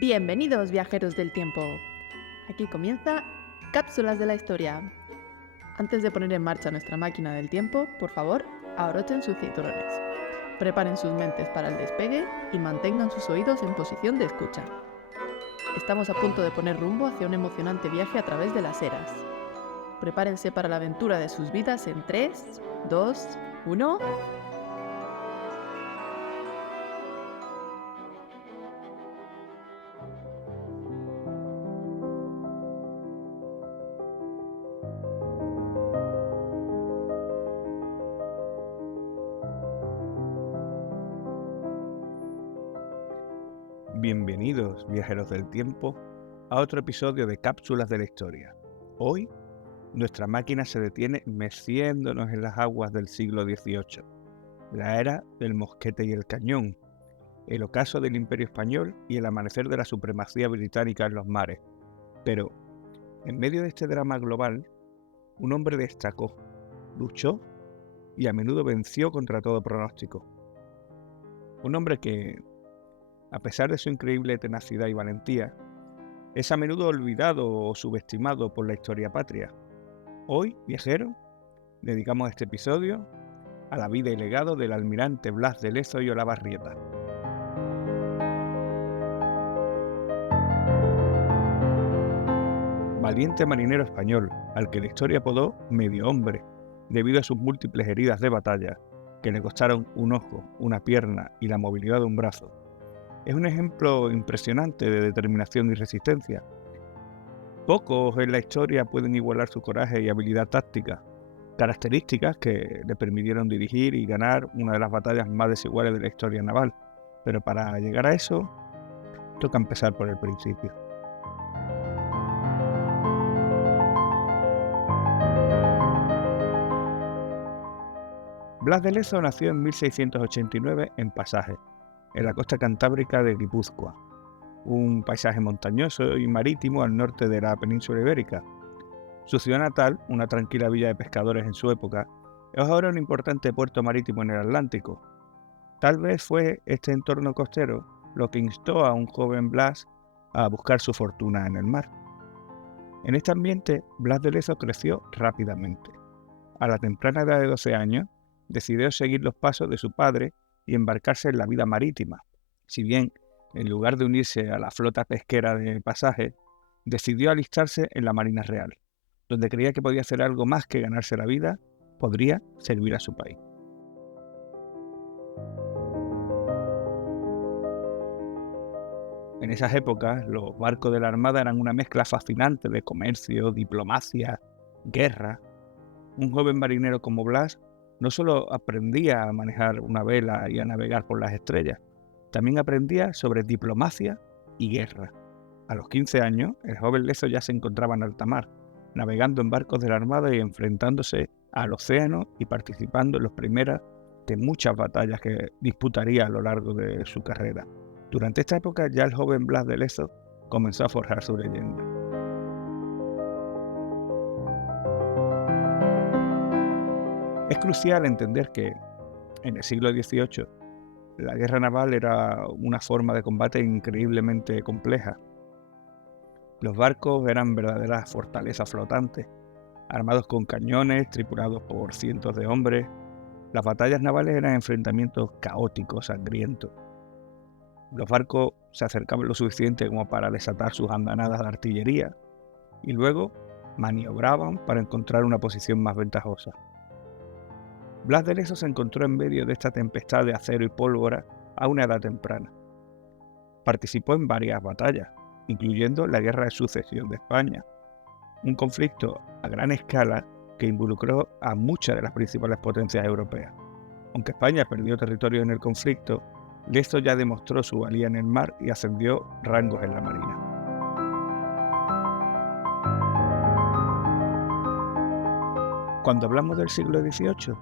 Bienvenidos, viajeros del tiempo. Aquí comienza Cápsulas de la Historia. Antes de poner en marcha nuestra máquina del tiempo, por favor, abrochen sus cinturones. Preparen sus mentes para el despegue y mantengan sus oídos en posición de escucha. Estamos a punto de poner rumbo hacia un emocionante viaje a través de las eras. Prepárense para la aventura de sus vidas en 3, 2, 1... Bienvenidos, viajeros del tiempo, a otro episodio de Cápsulas de la Historia. Hoy, nuestra máquina se detiene meciéndonos en las aguas del siglo XVIII, la era del mosquete y el cañón, el ocaso del Imperio Español y el amanecer de la supremacía británica en los mares. Pero, en medio de este drama global, un hombre destacó, luchó y a menudo venció contra todo pronóstico. Un hombre que, a pesar de su increíble tenacidad y valentía, es a menudo olvidado o subestimado por la historia patria. Hoy, viajero, dedicamos este episodio a la vida y legado del almirante Blas de Lezo y Olavarrieta. Valiente marinero español, al que la historia apodó Medio Hombre, debido a sus múltiples heridas de batalla, que le costaron un ojo, una pierna y la movilidad de un brazo. Es un ejemplo impresionante de determinación y resistencia. Pocos en la historia pueden igualar su coraje y habilidad táctica, características que le permitieron dirigir y ganar una de las batallas más desiguales de la historia naval. Pero para llegar a eso, toca empezar por el principio. Blas de Lezo nació en 1689 en Pasaje, en la costa cantábrica de Guipúzcoa, un paisaje montañoso y marítimo al norte de la península ibérica. Su ciudad natal, una tranquila villa de pescadores en su época, es ahora un importante puerto marítimo en el Atlántico. Tal vez fue este entorno costero lo que instó a un joven Blas a buscar su fortuna en el mar. En este ambiente, Blas de Lezo creció rápidamente. A la temprana edad de 12 años, decidió seguir los pasos de su padre y embarcarse en la vida marítima. Si bien, en lugar de unirse a la flota pesquera de Pasaje, decidió alistarse en la Marina Real, donde creía que podía hacer algo más que ganarse la vida, podría servir a su país. En esas épocas, los barcos de la Armada eran una mezcla fascinante de comercio, diplomacia, guerra. Un joven marinero como Blas no solo aprendía a manejar una vela y a navegar por las estrellas, también aprendía sobre diplomacia y guerra. A los 15 años, el joven Lezo ya se encontraba en alta mar, navegando en barcos de la Armada y enfrentándose al océano y participando en las primeras de muchas batallas que disputaría a lo largo de su carrera. Durante esta época ya el joven Blas de Lezo comenzó a forjar su leyenda. Es crucial entender que en el siglo XVIII la guerra naval era una forma de combate increíblemente compleja. Los barcos eran verdaderas fortalezas flotantes, armados con cañones, tripulados por cientos de hombres. Las batallas navales eran enfrentamientos caóticos, sangrientos. Los barcos se acercaban lo suficiente como para desatar sus andanadas de artillería y luego maniobraban para encontrar una posición más ventajosa. Blas de Lezo se encontró en medio de esta tempestad de acero y pólvora a una edad temprana. Participó en varias batallas, incluyendo la Guerra de Sucesión de España, un conflicto a gran escala que involucró a muchas de las principales potencias europeas. Aunque España perdió territorio en el conflicto, Lezo ya demostró su valía en el mar y ascendió rangos en la marina. Cuando hablamos del siglo XVIII,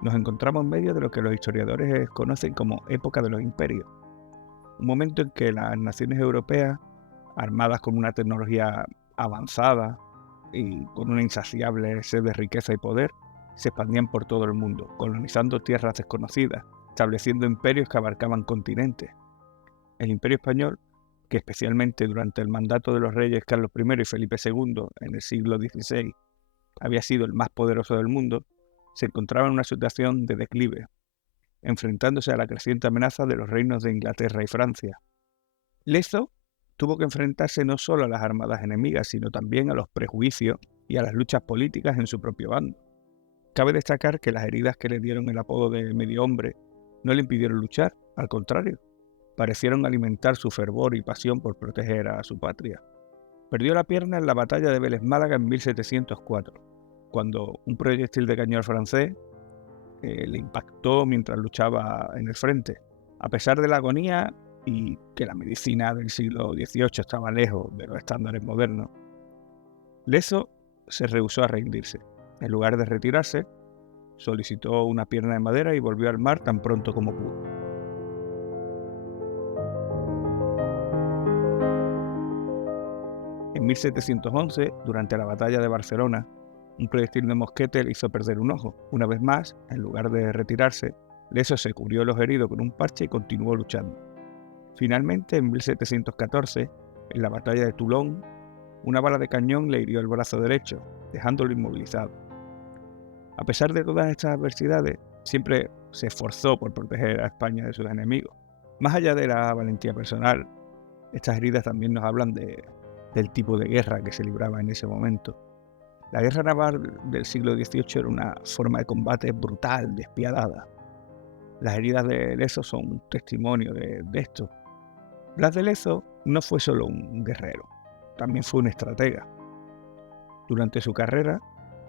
nos encontramos en medio de lo que los historiadores conocen como época de los imperios, un momento en que las naciones europeas, armadas con una tecnología avanzada y con una insaciable sed de riqueza y poder, se expandían por todo el mundo, colonizando tierras desconocidas, estableciendo imperios que abarcaban continentes. El Imperio Español que especialmente durante el mandato de los reyes Carlos I y Felipe II en el siglo XVI había sido el más poderoso del mundo, se encontraba en una situación de declive, enfrentándose a la creciente amenaza de los reinos de Inglaterra y Francia. Lezo tuvo que enfrentarse no solo a las armadas enemigas, sino también a los prejuicios y a las luchas políticas en su propio bando. Cabe destacar que las heridas que le dieron el apodo de medio hombre no le impidieron luchar, al contrario, parecieron alimentar su fervor y pasión por proteger a su patria. Perdió la pierna en la batalla de Vélez Málaga en 1704, cuando un proyectil de cañón francés le impactó mientras luchaba en el frente. A pesar de la agonía y que la medicina del siglo XVIII estaba lejos de los estándares modernos, Lezo se rehusó a rendirse. En lugar de retirarse, solicitó una pierna de madera y volvió al mar tan pronto como pudo. En 1711, durante la batalla de Barcelona, un proyectil de mosquete le hizo perder un ojo. Una vez más, en lugar de retirarse, Lezo se cubrió los heridos con un parche y continuó luchando. Finalmente, en 1714, en la batalla de Toulon, una bala de cañón le hirió el brazo derecho, dejándolo inmovilizado. A pesar de todas estas adversidades, siempre se esforzó por proteger a España de sus enemigos. Más allá de la valentía personal, estas heridas también nos hablan del tipo de guerra que se libraba en ese momento. La guerra naval del siglo XVIII era una forma de combate brutal, despiadada. Las heridas de Lezo son un testimonio de esto. Blas de Lezo no fue solo un guerrero, también fue un estratega. Durante su carrera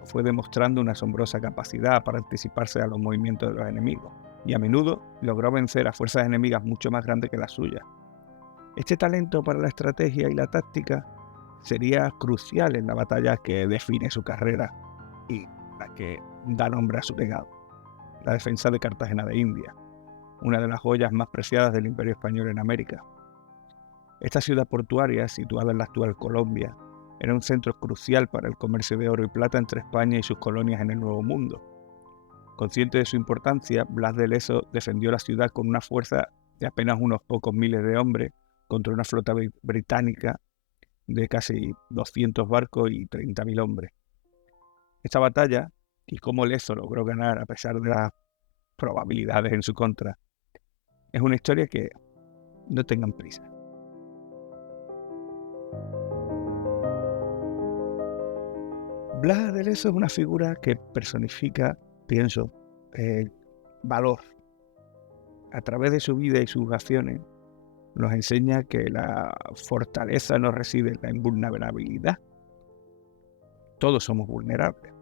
fue demostrando una asombrosa capacidad para anticiparse a los movimientos de los enemigos, y a menudo logró vencer a fuerzas enemigas mucho más grandes que las suyas. Este talento para la estrategia y la táctica sería crucial en la batalla que define su carrera y la que da nombre a su legado, la defensa de Cartagena de India, una de las joyas más preciadas del Imperio Español en América. Esta ciudad portuaria, situada en la actual Colombia, era un centro crucial para el comercio de oro y plata entre España y sus colonias en el Nuevo Mundo. Consciente de su importancia, Blas de Lezo defendió la ciudad con una fuerza de apenas unos pocos miles de hombres contra una flota británica de casi 200 barcos y 30.000 hombres. Esta batalla, y cómo Lezo logró ganar a pesar de las probabilidades en su contra, es una historia que no tengan prisa. Blas de Lezo es una figura que personifica, pienso, el valor. A través de su vida y sus acciones nos enseña que la fortaleza no reside en la invulnerabilidad. Todos somos vulnerables,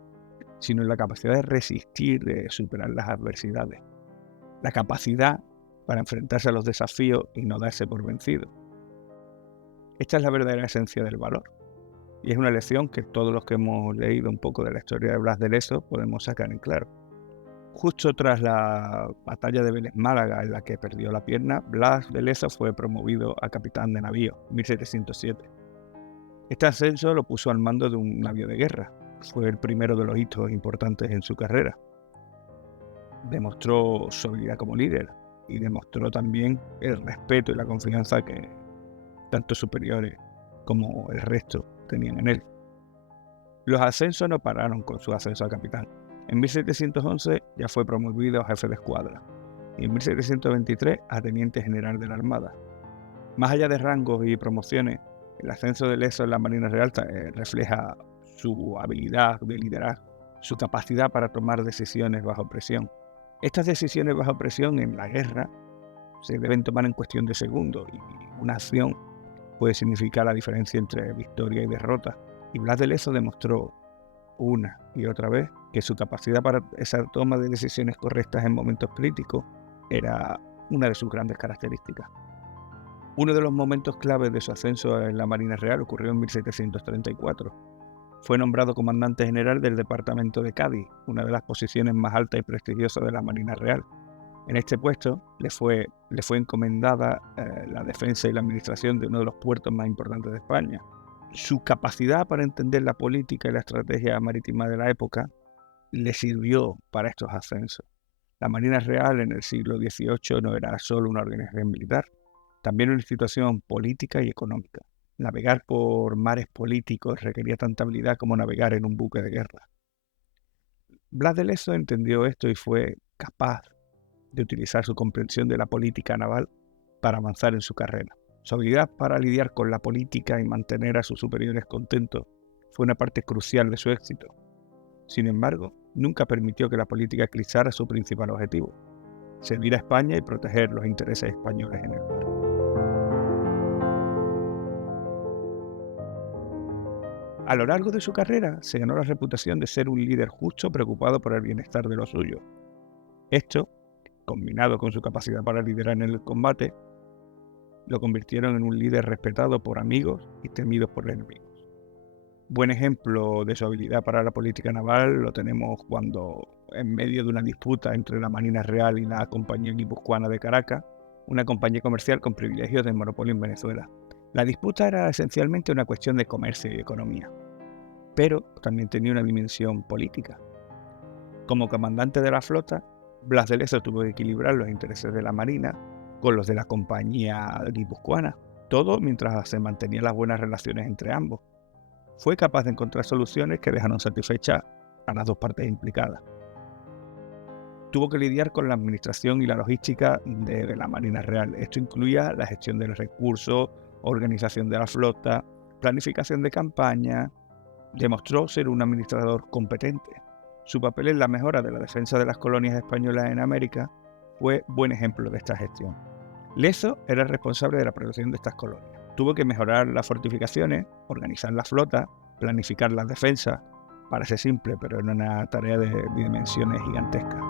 sino en la capacidad de resistir, de superar las adversidades. La capacidad para enfrentarse a los desafíos y no darse por vencido. Esta es la verdadera esencia del valor. Y es una lección que todos los que hemos leído un poco de la historia de Blas de Lezo podemos sacar en claro. Justo tras la batalla de Vélez Málaga, en la que perdió la pierna, Blas de Lezo fue promovido a capitán de navío en 1707. Este ascenso lo puso al mando de un navío de guerra. Fue el primero de los hitos importantes en su carrera. Demostró su habilidad como líder y demostró también el respeto y la confianza que tanto superiores como el resto tenían en él. Los ascensos no pararon con su ascenso a capitán. En 1711 ya fue promovido a jefe de escuadra y en 1723 a teniente general de la Armada. Más allá de rangos y promociones, el ascenso de Lezo en la Marina Real refleja su habilidad de liderazgo, su capacidad para tomar decisiones bajo presión. Estas decisiones bajo presión en la guerra se deben tomar en cuestión de segundos y una acción puede significar la diferencia entre victoria y derrota. Y Blas de Lezo demostró una y otra vez que su capacidad para esa toma de decisiones correctas en momentos críticos era una de sus grandes características. Uno de los momentos claves de su ascenso en la Marina Real ocurrió en 1734. Fue nombrado comandante general del departamento de Cádiz, una de las posiciones más altas y prestigiosas de la Marina Real. En este puesto le fue encomendada la defensa y la administración de uno de los puertos más importantes de España. Su capacidad para entender la política y la estrategia marítima de la época le sirvió para estos ascensos. La Marina Real en el siglo XVIII no era solo una organización militar, También una situación política y económica. Navegar por mares políticos requería tanta habilidad como navegar en un buque de guerra. Blas de Lezo entendió esto y fue capaz de utilizar su comprensión de la política naval para avanzar en su carrera. Su habilidad para lidiar con la política y mantener a sus superiores contentos fue una parte crucial de su éxito. Sin embargo, nunca permitió que la política eclipsara su principal objetivo: servir a España y proteger los intereses españoles en el mar. A lo largo de su carrera se ganó la reputación de ser un líder justo preocupado por el bienestar de los suyos. Esto, combinado con su capacidad para liderar en el combate, lo convirtieron en un líder respetado por amigos y temido por enemigos. Buen ejemplo de su habilidad para la política naval lo tenemos cuando, en medio de una disputa entre la Marina Real y la Compañía Guipuzcoana de Caracas, una compañía comercial con privilegios de monopolio en Venezuela. La disputa era esencialmente una cuestión de comercio y economía, pero también tenía una dimensión política. Como comandante de la flota, Blas de Lezo tuvo que equilibrar los intereses de la Marina con los de la Compañía Guipuzcoana, todo mientras se mantenían las buenas relaciones entre ambos. Fue capaz de encontrar soluciones que dejaron satisfechas a las dos partes implicadas. Tuvo que lidiar con la administración y la logística de la Marina Real. Esto incluía la gestión de los recursos, organización de la flota, planificación de campaña. Demostró ser un administrador competente. Su papel en la mejora de la defensa de las colonias españolas en América fue buen ejemplo de esta gestión. Lezo era el responsable de la protección de estas colonias. Tuvo que mejorar las fortificaciones, organizar la flota, planificar las defensas. Parece simple, pero era una tarea de dimensiones gigantescas.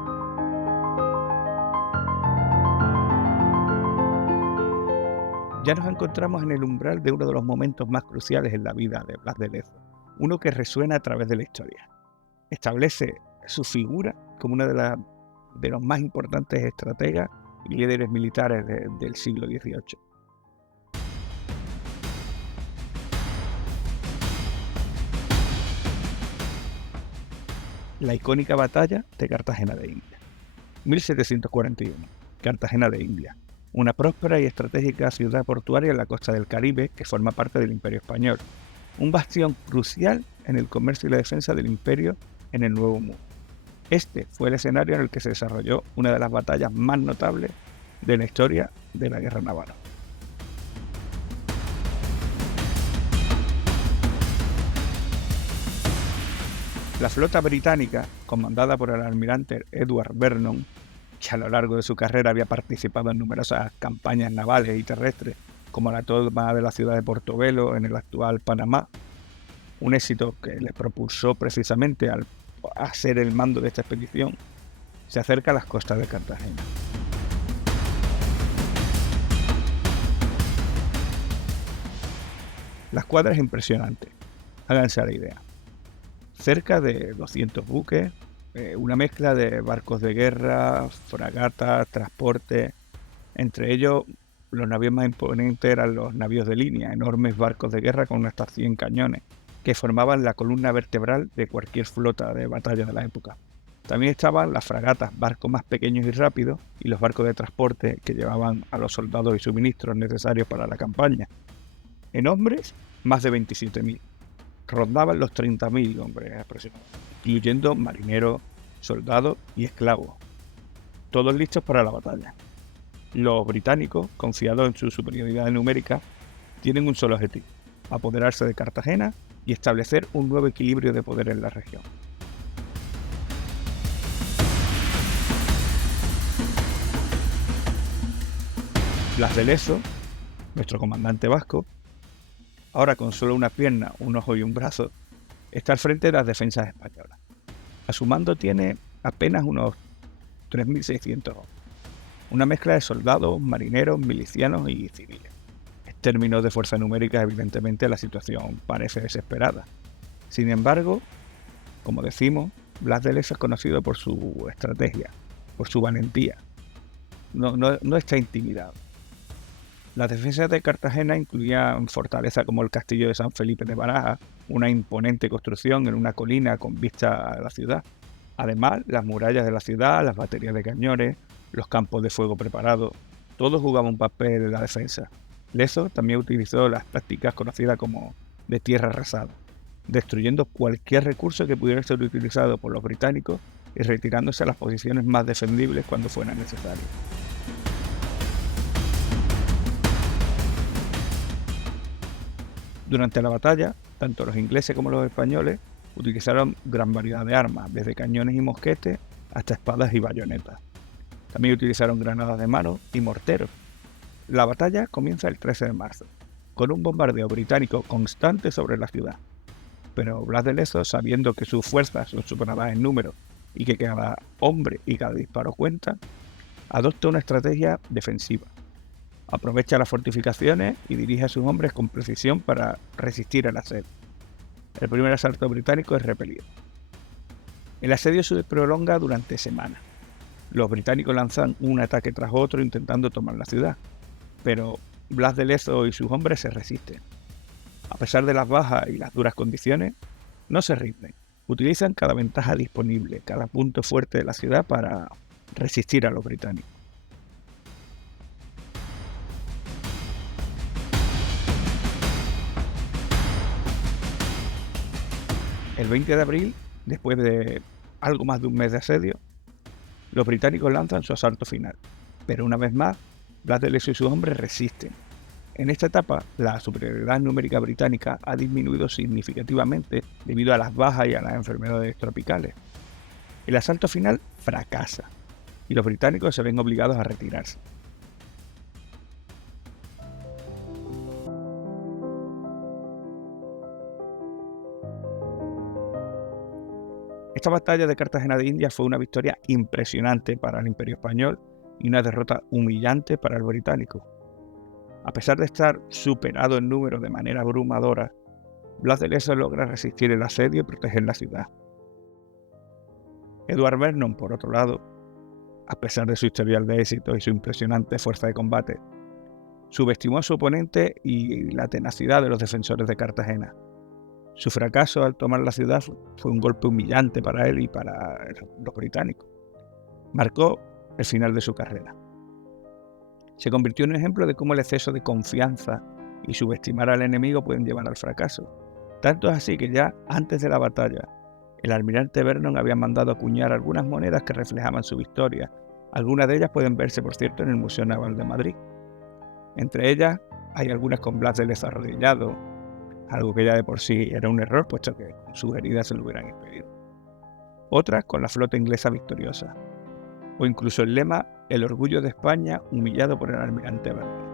Ya nos encontramos en el umbral de uno de los momentos más cruciales en la vida de Blas de Lezo, uno que resuena a través de la historia. Establece su figura como una de los más importantes estrategas y líderes militares del siglo XVIII. La icónica batalla de Cartagena de India. 1741. Cartagena de India. Una próspera y estratégica ciudad portuaria en la costa del Caribe que forma parte del Imperio Español. Un bastión crucial en el comercio y la defensa del imperio en el Nuevo Mundo. Este fue el escenario en el que se desarrolló una de las batallas más notables de la historia de la guerra naval. La flota británica, comandada por el almirante Edward Vernon, que a lo largo de su carrera había participado en numerosas campañas navales y terrestres, como la toma de la ciudad de Portobelo en el actual Panamá, un éxito que les propulsó precisamente a ser el mando de esta expedición, se acerca a las costas de Cartagena. La escuadra es impresionante, háganse a la idea. Cerca de 200 buques, una mezcla de barcos de guerra, fragatas, transporte. Entre ellos, los navíos más imponentes eran los navíos de línea, enormes barcos de guerra con hasta 100 cañones, que formaban la columna vertebral de cualquier flota de batalla de la época. También estaban las fragatas, barcos más pequeños y rápidos, y los barcos de transporte que llevaban a los soldados y suministros necesarios para la campaña. En hombres, más de 27.000. Rondaban los 30.000 hombres aproximadamente, incluyendo marineros, soldados y esclavos, todos listos para la batalla. Los británicos, confiados en su superioridad numérica, tienen un solo objetivo: apoderarse de Cartagena y establecer un nuevo equilibrio de poder en la región. Blas de Lezo, nuestro comandante vasco, ahora con solo una pierna, un ojo y un brazo, está al frente de las defensas españolas. A su mando tiene apenas unos 3.600 hombres, una mezcla de soldados, marineros, milicianos y civiles. En términos de fuerza numérica, evidentemente la situación parece desesperada. Sin embargo, como decimos, Blas de Lezo es conocido por su estrategia, por su valentía. No está intimidado. Las defensas de Cartagena incluían fortalezas como el castillo de San Felipe de Barajas, una imponente construcción en una colina con vista a la ciudad. Además, las murallas de la ciudad, las baterías de cañones, los campos de fuego preparados. Todo jugaba un papel en la defensa. Lezo también utilizó las tácticas conocidas como de tierra arrasada, destruyendo cualquier recurso que pudiera ser utilizado por los británicos y retirándose a las posiciones más defendibles cuando fuera necesario. Durante la batalla, tanto los ingleses como los españoles utilizaron gran variedad de armas, desde cañones y mosquetes hasta espadas y bayonetas. También utilizaron granadas de mano y morteros. La batalla comienza el 13 de marzo, con un bombardeo británico constante sobre la ciudad. Pero Blas de Lezo, sabiendo que sus fuerzas son superadas en número y que cada hombre y cada disparo cuenta, adopta una estrategia defensiva. Aprovecha las fortificaciones y dirige a sus hombres con precisión para resistir al asedio. El primer asalto británico es repelido. El asedio se prolonga durante semanas. Los británicos lanzan un ataque tras otro intentando tomar la ciudad, pero Blas de Lezo y sus hombres se resisten. A pesar de las bajas y las duras condiciones, no se rinden. Utilizan cada ventaja disponible, cada punto fuerte de la ciudad para resistir a los británicos. El 20 de abril, después de algo más de un mes de asedio, los británicos lanzan su asalto final, pero una vez más, Blas de Lezo y sus hombres resisten. En esta etapa, la superioridad numérica británica ha disminuido significativamente debido a las bajas y a las enfermedades tropicales. El asalto final fracasa y los británicos se ven obligados a retirarse. Esta batalla de Cartagena de Indias fue una victoria impresionante para el Imperio Español y una derrota humillante para el británico. A pesar de estar superado en número de manera abrumadora, Blas de Lezo logra resistir el asedio y proteger la ciudad. Edward Vernon, por otro lado, a pesar de su historial de éxito y su impresionante fuerza de combate, subestimó a su oponente y la tenacidad de los defensores de Cartagena. Su fracaso al tomar la ciudad fue un golpe humillante para él y para los británicos. Marcó el final de su carrera. Se convirtió en un ejemplo de cómo el exceso de confianza y subestimar al enemigo pueden llevar al fracaso. Tanto es así que ya antes de la batalla, el almirante Vernon había mandado acuñar algunas monedas que reflejaban su victoria. Algunas de ellas pueden verse, por cierto, en el Museo Naval de Madrid. Entre ellas hay algunas con Blas de Lezo arrodillado, algo que ya de por sí era un error, puesto que sus heridas se lo hubieran impedido. Otras con la flota inglesa victoriosa, o incluso el lema "El orgullo de España humillado por el almirante Vernon".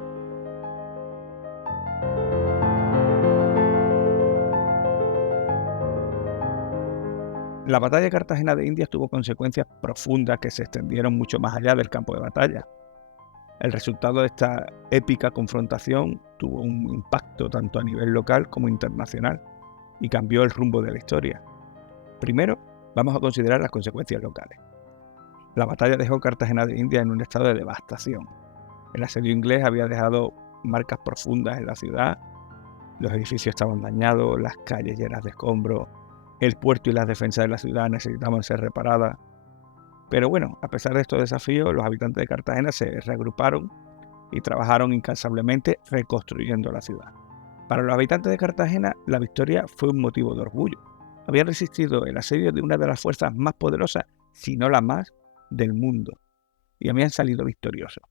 La batalla de Cartagena de Indias tuvo consecuencias profundas que se extendieron mucho más allá del campo de batalla. El resultado de esta épica confrontación tuvo un impacto tanto a nivel local como internacional y cambió el rumbo de la historia. Primero, vamos a considerar las consecuencias locales. La batalla dejó Cartagena de Indias en un estado de devastación. El asedio inglés había dejado marcas profundas en la ciudad, los edificios estaban dañados, las calles llenas de escombros, el puerto y las defensas de la ciudad necesitaban ser reparadas. Pero bueno, a pesar de estos desafíos, los habitantes de Cartagena se reagruparon y trabajaron incansablemente reconstruyendo la ciudad. Para los habitantes de Cartagena, la victoria fue un motivo de orgullo. Habían resistido el asedio de una de las fuerzas más poderosas, si no la más, del mundo, y habían salido victoriosos.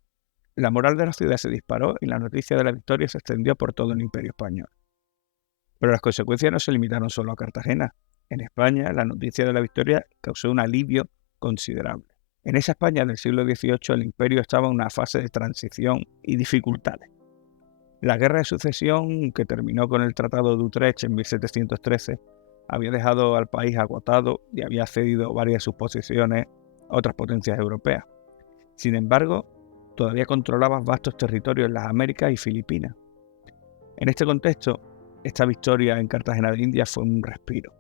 La moral de la ciudad se disparó y la noticia de la victoria se extendió por todo el Imperio Español. Pero las consecuencias no se limitaron solo a Cartagena. En España, la noticia de la victoria causó un alivio considerable. En esa España del siglo XVIII, el imperio estaba en una fase de transición y dificultades. La guerra de sucesión, que terminó con el Tratado de Utrecht en 1713, había dejado al país agotado y había cedido varias de sus posesiones a otras potencias europeas. Sin embargo, todavía controlaba vastos territorios en las Américas y Filipinas. En este contexto, esta victoria en Cartagena de Indias fue un respiro.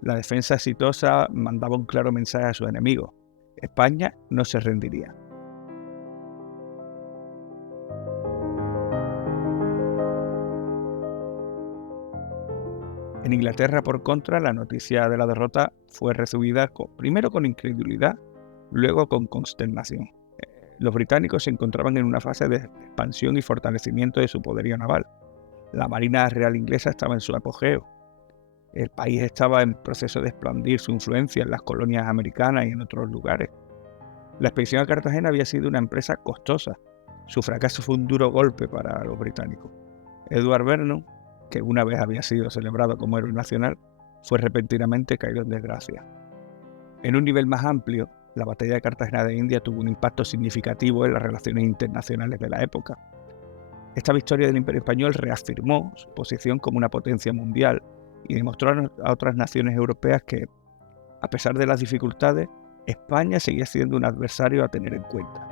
La defensa exitosa mandaba un claro mensaje a sus enemigos: España no se rendiría. En Inglaterra, por contra, la noticia de la derrota fue recibida primero con incredulidad, luego con consternación. Los británicos se encontraban en una fase de expansión y fortalecimiento de su poderío naval. La Marina Real Inglesa estaba en su apogeo. El país estaba en proceso de expandir su influencia en las colonias americanas y en otros lugares. La expedición a Cartagena había sido una empresa costosa. Su fracaso fue un duro golpe para los británicos. Edward Vernon, que una vez había sido celebrado como héroe nacional, fue repentinamente caído en desgracia. En un nivel más amplio, la batalla de Cartagena de India tuvo un impacto significativo en las relaciones internacionales de la época. Esta victoria del Imperio Español reafirmó su posición como una potencia mundial y demostró a otras naciones europeas que, a pesar de las dificultades, España seguía siendo un adversario a tener en cuenta.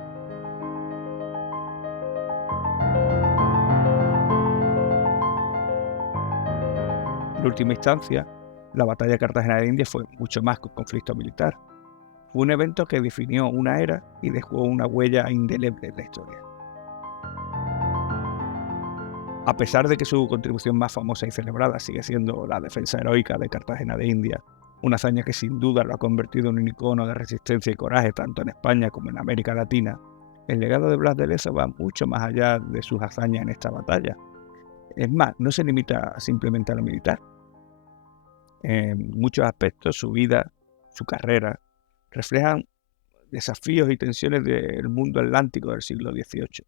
En última instancia, la batalla de Cartagena de India fue mucho más que un conflicto militar. Fue un evento que definió una era y dejó una huella indeleble en la historia. A pesar de que su contribución más famosa y celebrada sigue siendo la defensa heroica de Cartagena de India, una hazaña que sin duda lo ha convertido en un icono de resistencia y coraje tanto en España como en América Latina, el legado de Blas de Lezo va mucho más allá de sus hazañas en esta batalla. Es más, no se limita simplemente a lo militar. En muchos aspectos, su vida, su carrera, reflejan desafíos y tensiones del mundo atlántico del siglo XVIII,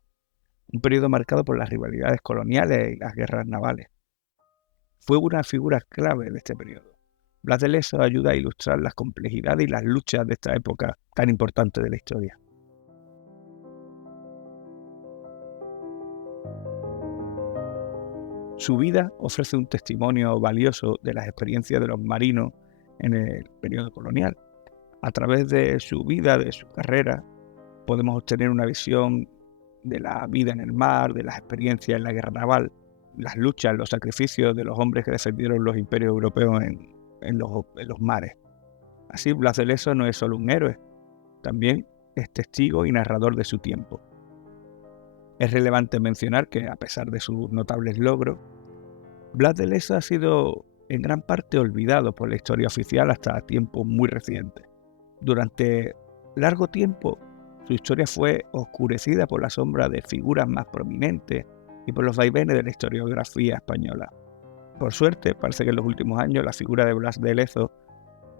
un periodo marcado por las rivalidades coloniales y las guerras navales. Fue una figura clave de este periodo. Blas de Lezo ayuda a ilustrar las complejidades y las luchas de esta época tan importante de la historia. Su vida ofrece un testimonio valioso de las experiencias de los marinos en el periodo colonial. A través de su vida, de su carrera, podemos obtener una visión de la vida en el mar, de las experiencias en la guerra naval, las luchas, los sacrificios de los hombres que defendieron los imperios europeos en los mares. Así, Blas de Lezo no es solo un héroe, también es testigo y narrador de su tiempo. Es relevante mencionar que, a pesar de sus notables logros, Blas de Lezo ha sido en gran parte olvidado por la historia oficial hasta tiempos muy recientes. Durante largo tiempo, su historia fue oscurecida por la sombra de figuras más prominentes y por los vaivenes de la historiografía española. Por suerte, parece que en los últimos años la figura de Blas de Lezo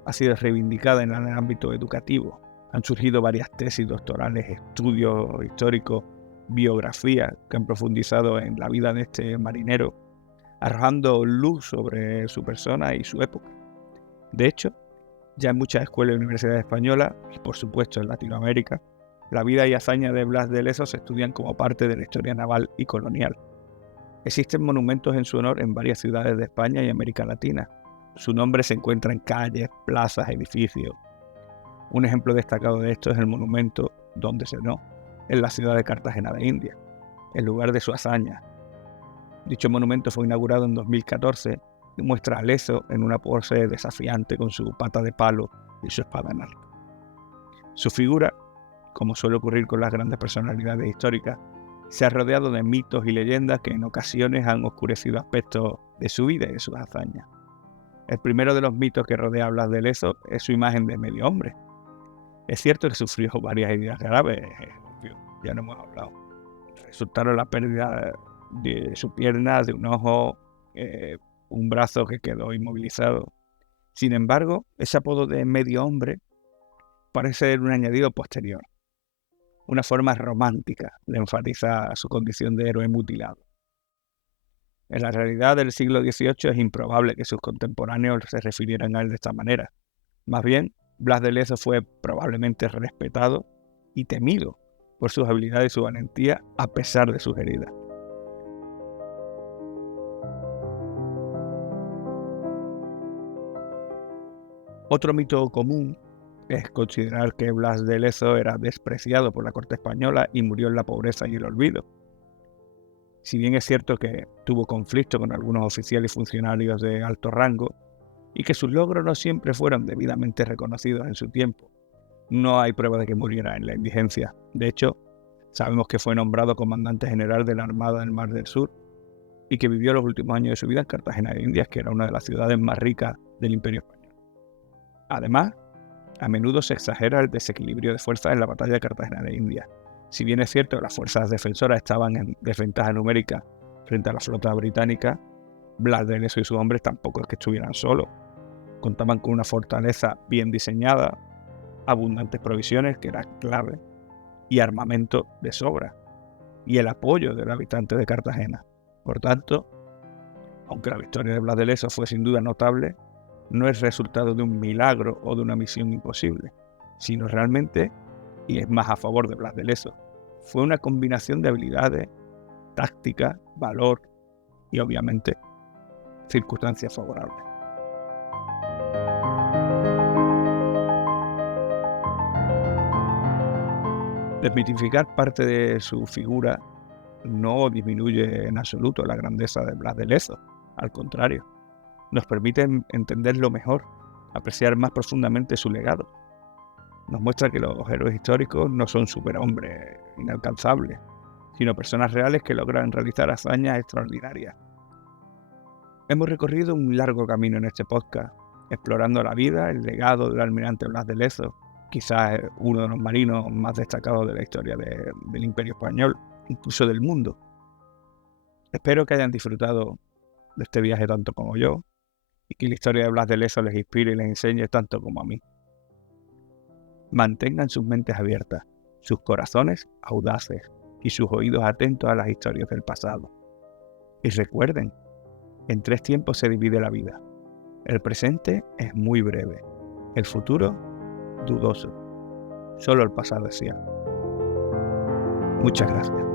ha sido reivindicada en el ámbito educativo. Han surgido varias tesis doctorales, estudios históricos, biografías que han profundizado en la vida de este marinero, arrojando luz sobre su persona y su época. De hecho, ya en muchas escuelas y universidades españolas, y por supuesto en Latinoamérica, la vida y hazaña de Blas de Lezo se estudian como parte de la historia naval y colonial. Existen monumentos en su honor en varias ciudades de España y América Latina. Su nombre se encuentra en calles, plazas, edificios. Un ejemplo destacado de esto es el monumento donde cenó, en la ciudad de Cartagena de India, el lugar de su hazaña. Dicho monumento fue inaugurado en 2014 y muestra a Lezo en una pose desafiante con su pata de palo y su espada en alto. Su figura, como suele ocurrir con las grandes personalidades históricas, se ha rodeado de mitos y leyendas que en ocasiones han oscurecido aspectos de su vida y de sus hazañas. El primero de los mitos que rodea a Blas de Lezo es su imagen de medio hombre. Es cierto que sufrió varias heridas graves, ya no hemos hablado. Resultaron la pérdida de su pierna, de un ojo, un brazo que quedó inmovilizado. Sin embargo, ese apodo de medio hombre parece ser un añadido posterior, una forma romántica de enfatizar su condición de héroe mutilado. En la realidad del siglo XVIII es improbable que sus contemporáneos se refirieran a él de esta manera. Más bien, Blas de Lezo fue probablemente respetado y temido por sus habilidades y su valentía a pesar de sus heridas. Otro mito común es considerar que Blas de Lezo era despreciado por la corte española y murió en la pobreza y el olvido. Si bien es cierto que tuvo conflicto con algunos oficiales y funcionarios de alto rango y que sus logros no siempre fueron debidamente reconocidos en su tiempo, no hay prueba de que muriera en la indigencia. De hecho, sabemos que fue nombrado comandante general de la Armada del Mar del Sur y que vivió los últimos años de su vida en Cartagena de Indias, que era una de las ciudades más ricas del Imperio Español. Además, a menudo se exagera el desequilibrio de fuerzas en la batalla de Cartagena de Indias. Si bien es cierto que las fuerzas defensoras estaban en desventaja numérica frente a la flota británica, Blas de Lezo y sus hombres tampoco es que estuvieran solos. Contaban con una fortaleza bien diseñada, abundantes provisiones, que era clave, y armamento de sobra, y el apoyo del habitante de Cartagena. Por tanto, aunque la victoria de Blas de Lezo fue sin duda notable, no es resultado de un milagro o de una misión imposible, sino realmente, y es más a favor de Blas de Lezo, fue una combinación de habilidades, táctica, valor y obviamente circunstancias favorables. Desmitificar parte de su figura no disminuye en absoluto la grandeza de Blas de Lezo, al contrario, nos permite entenderlo mejor, apreciar más profundamente su legado. Nos muestra que los héroes históricos no son superhombres inalcanzables, sino personas reales que logran realizar hazañas extraordinarias. Hemos recorrido un largo camino en este podcast, explorando la vida, el legado del almirante Blas de Lezo, quizás uno de los marinos más destacados de la historia del Imperio Español, incluso del mundo. Espero que hayan disfrutado de este viaje tanto como yo, y que la historia de Blas de Lezo les inspire y les enseñe tanto como a mí. Mantengan sus mentes abiertas, sus corazones audaces y sus oídos atentos a las historias del pasado. Y recuerden, en 3 tiempos se divide la vida. El presente es muy breve, el futuro dudoso. Solo el pasado es cierto. Muchas gracias.